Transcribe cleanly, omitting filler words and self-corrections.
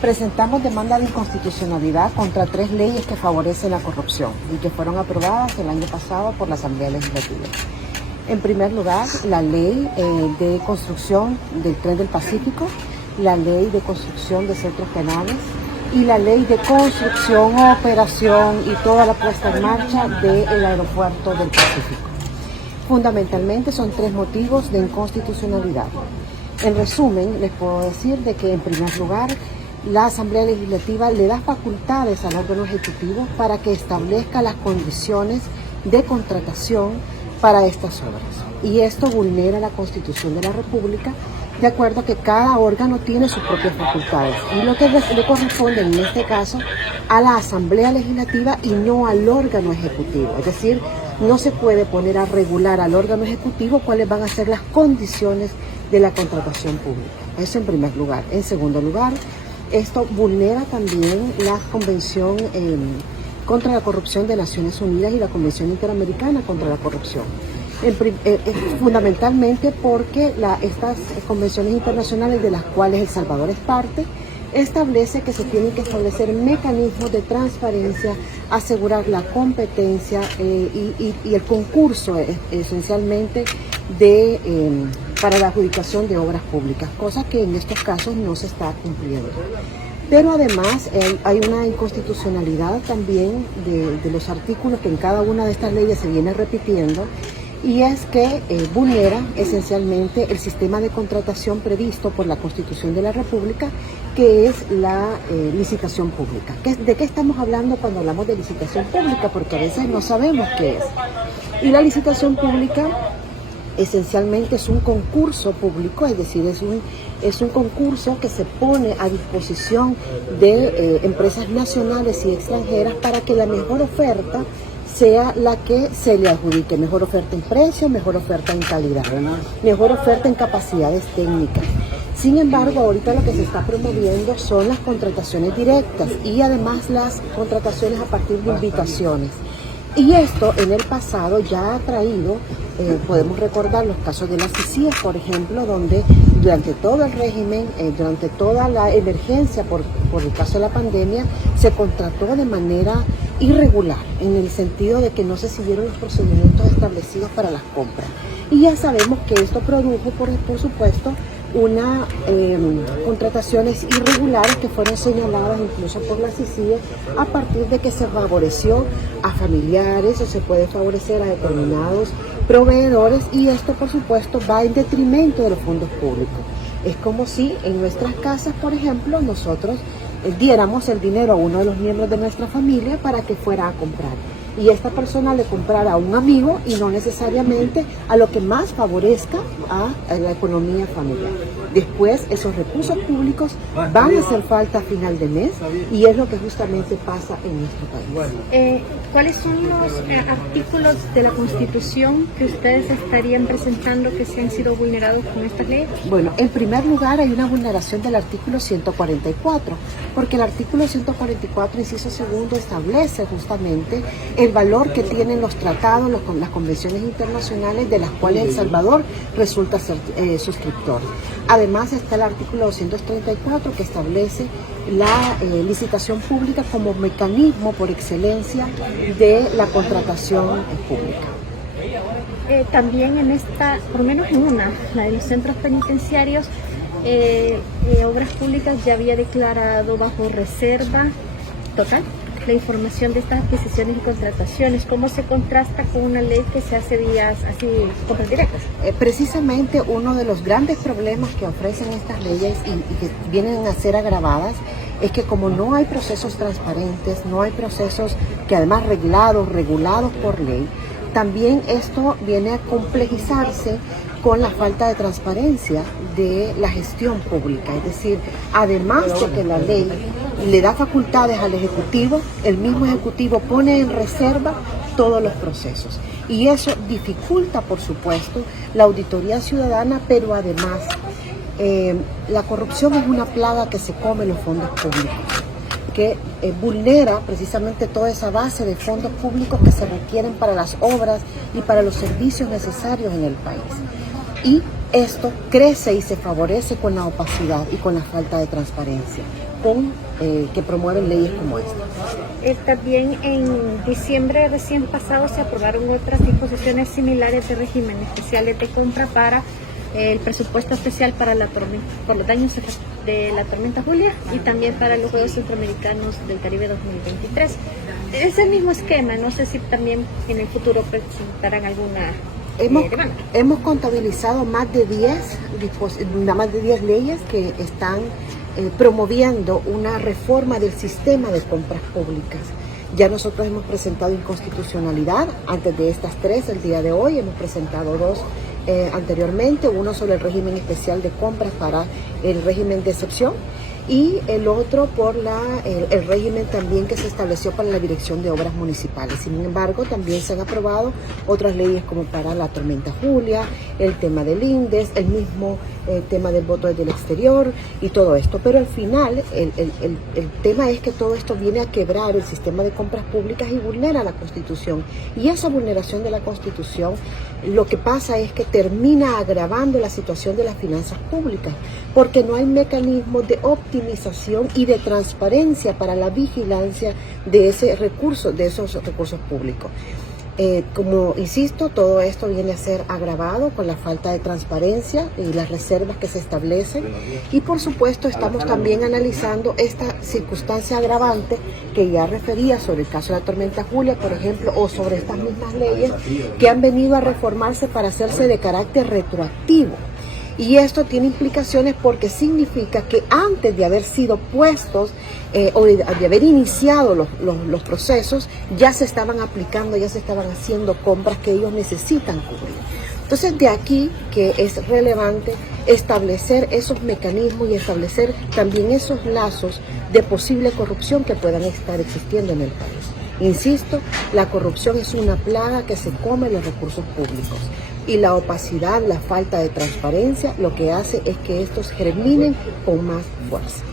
Presentamos demanda de inconstitucionalidad contra 3 leyes que favorecen la corrupción y que fueron aprobadas el año pasado por la Asamblea Legislativa. En primer lugar, la ley de construcción del Tren del Pacífico, la ley de construcción de centros penales y la ley de construcción, operación y toda la puesta en marcha del aeropuerto del Pacífico. Fundamentalmente son 3 motivos de inconstitucionalidad. En resumen, les puedo decir de que en primer lugar, la Asamblea Legislativa le da facultades al órgano ejecutivo para que establezca las condiciones de contratación para estas obras. Y esto vulnera la Constitución de la República, de acuerdo a que cada órgano tiene sus propias facultades. Y lo que le corresponde en este caso a la Asamblea Legislativa y no al órgano ejecutivo. Es decir, no se puede poner a regular al órgano ejecutivo cuáles van a ser las condiciones de la contratación pública. Eso en primer lugar. En segundo lugar, esto vulnera también la Convención contra la Corrupción de Naciones Unidas y la Convención Interamericana contra la Corrupción. Fundamentalmente porque estas convenciones internacionales de las cuales El Salvador es parte, establece que se tienen que establecer mecanismos de transparencia, asegurar la competencia y el concurso esencialmente para la adjudicación de obras públicas, cosa que en estos casos no se está cumpliendo. Pero además hay una inconstitucionalidad también de los artículos que en cada una de estas leyes se viene repitiendo, y es que vulnera esencialmente el sistema de contratación previsto por la Constitución de la República, que es la licitación pública. ¿De qué estamos hablando cuando hablamos de licitación pública? Porque a veces no sabemos qué es. Y la licitación pública esencialmente es un concurso público, es decir, es un concurso que se pone a disposición de empresas nacionales y extranjeras para que la mejor oferta sea la que se le adjudique. Mejor oferta en precio, mejor oferta en calidad, mejor oferta en capacidades técnicas. Sin embargo, ahorita lo que se está promoviendo son las contrataciones directas y además las contrataciones a partir de invitaciones. Y esto en el pasado ya ha traído, podemos recordar los casos de las CICIES, por ejemplo, donde durante todo el régimen, durante toda la emergencia por el caso de la pandemia, se contrató de manera irregular, en el sentido de que no se siguieron los procedimientos establecidos para las compras. Y ya sabemos que esto produjo, por supuesto, contrataciones irregulares que fueron señaladas incluso por la CICIE a partir de que se favoreció a familiares o se puede favorecer a determinados proveedores, y esto por supuesto va en detrimento de los fondos públicos. Es como si en nuestras casas, por ejemplo, nosotros diéramos el dinero a uno de los miembros de nuestra familia para que fuera a comprar, y esta persona le comprara a un amigo y no necesariamente a lo que más favorezca a la economía familiar. Después esos recursos públicos van a hacer falta a final de mes, y es lo que justamente pasa en nuestro país. ¿Cuáles son los artículos de la Constitución que ustedes estarían presentando que se han sido vulnerados con esta ley? Bueno, en primer lugar hay una vulneración del artículo 144, porque el artículo 144, inciso segundo, establece justamente el valor que tienen los tratados, las convenciones internacionales de las cuales El Salvador resulta ser suscriptor. Además está el artículo 234 que establece la licitación pública como mecanismo por excelencia de la contratación pública. También en esta, por lo menos en una, la de los centros penitenciarios, Obras Públicas ya había declarado bajo reserva total la información de estas adquisiciones y contrataciones. ¿Cómo se contrasta con una ley que se hace días así, compras directas? Precisamente uno de los grandes problemas que ofrecen estas leyes y que vienen a ser agravadas es que como no hay procesos transparentes, no hay procesos que además regulados por ley, también esto viene a complejizarse con la falta de transparencia de la gestión pública. Es decir, además de que la ley le da facultades al Ejecutivo, el mismo Ejecutivo pone en reserva todos los procesos. Y eso dificulta, por supuesto, la auditoría ciudadana, pero además la corrupción es una plaga que se come los fondos públicos, que vulnera precisamente toda esa base de fondos públicos que se requieren para las obras y para los servicios necesarios en el país. Y esto crece y se favorece con la opacidad y con la falta de transparencia. que promueven leyes como esta. También en diciembre recién pasado se aprobaron otras disposiciones similares de régimen especiales de compra para el presupuesto especial para por los daños de la tormenta Julia y también para los Juegos Centroamericanos del Caribe 2023. Es el mismo esquema, no sé si también en el futuro presentarán alguna demanda. Hemos contabilizado más de 10 leyes que están promoviendo una reforma del sistema de compras públicas. Ya nosotros hemos presentado inconstitucionalidad antes de estas 3, el día de hoy hemos presentado 2 anteriormente, uno sobre el régimen especial de compras para el régimen de excepción y el otro por el régimen también que se estableció para la Dirección de Obras Municipales. Sin embargo, también se han aprobado otras leyes como para la tormenta Julia, el tema del INDES, el mismo tema del voto desde el exterior y todo esto. Pero al final, el tema es que todo esto viene a quebrar el sistema de compras públicas y vulnera la Constitución. Y esa vulneración de la Constitución, lo que pasa es que termina agravando la situación de las finanzas públicas, porque no hay mecanismos de optimización y de transparencia para la vigilancia de esos recursos públicos. Como insisto, todo esto viene a ser agravado con la falta de transparencia y las reservas que se establecen y por supuesto estamos también analizando esta circunstancia agravante que ya refería sobre el caso de la tormenta Julia, por ejemplo, o sobre estas mismas leyes que han venido a reformarse para hacerse de carácter retroactivo. Y esto tiene implicaciones porque significa que antes de haber sido puestos o de haber iniciado los procesos, ya se estaban aplicando, ya se estaban haciendo compras que ellos necesitan cubrir. Entonces, de aquí que es relevante establecer esos mecanismos y establecer también esos lazos de posible corrupción que puedan estar existiendo en el país. Insisto, la corrupción es una plaga que se come los recursos públicos y la opacidad, la falta de transparencia, lo que hace es que estos germinen con más fuerza.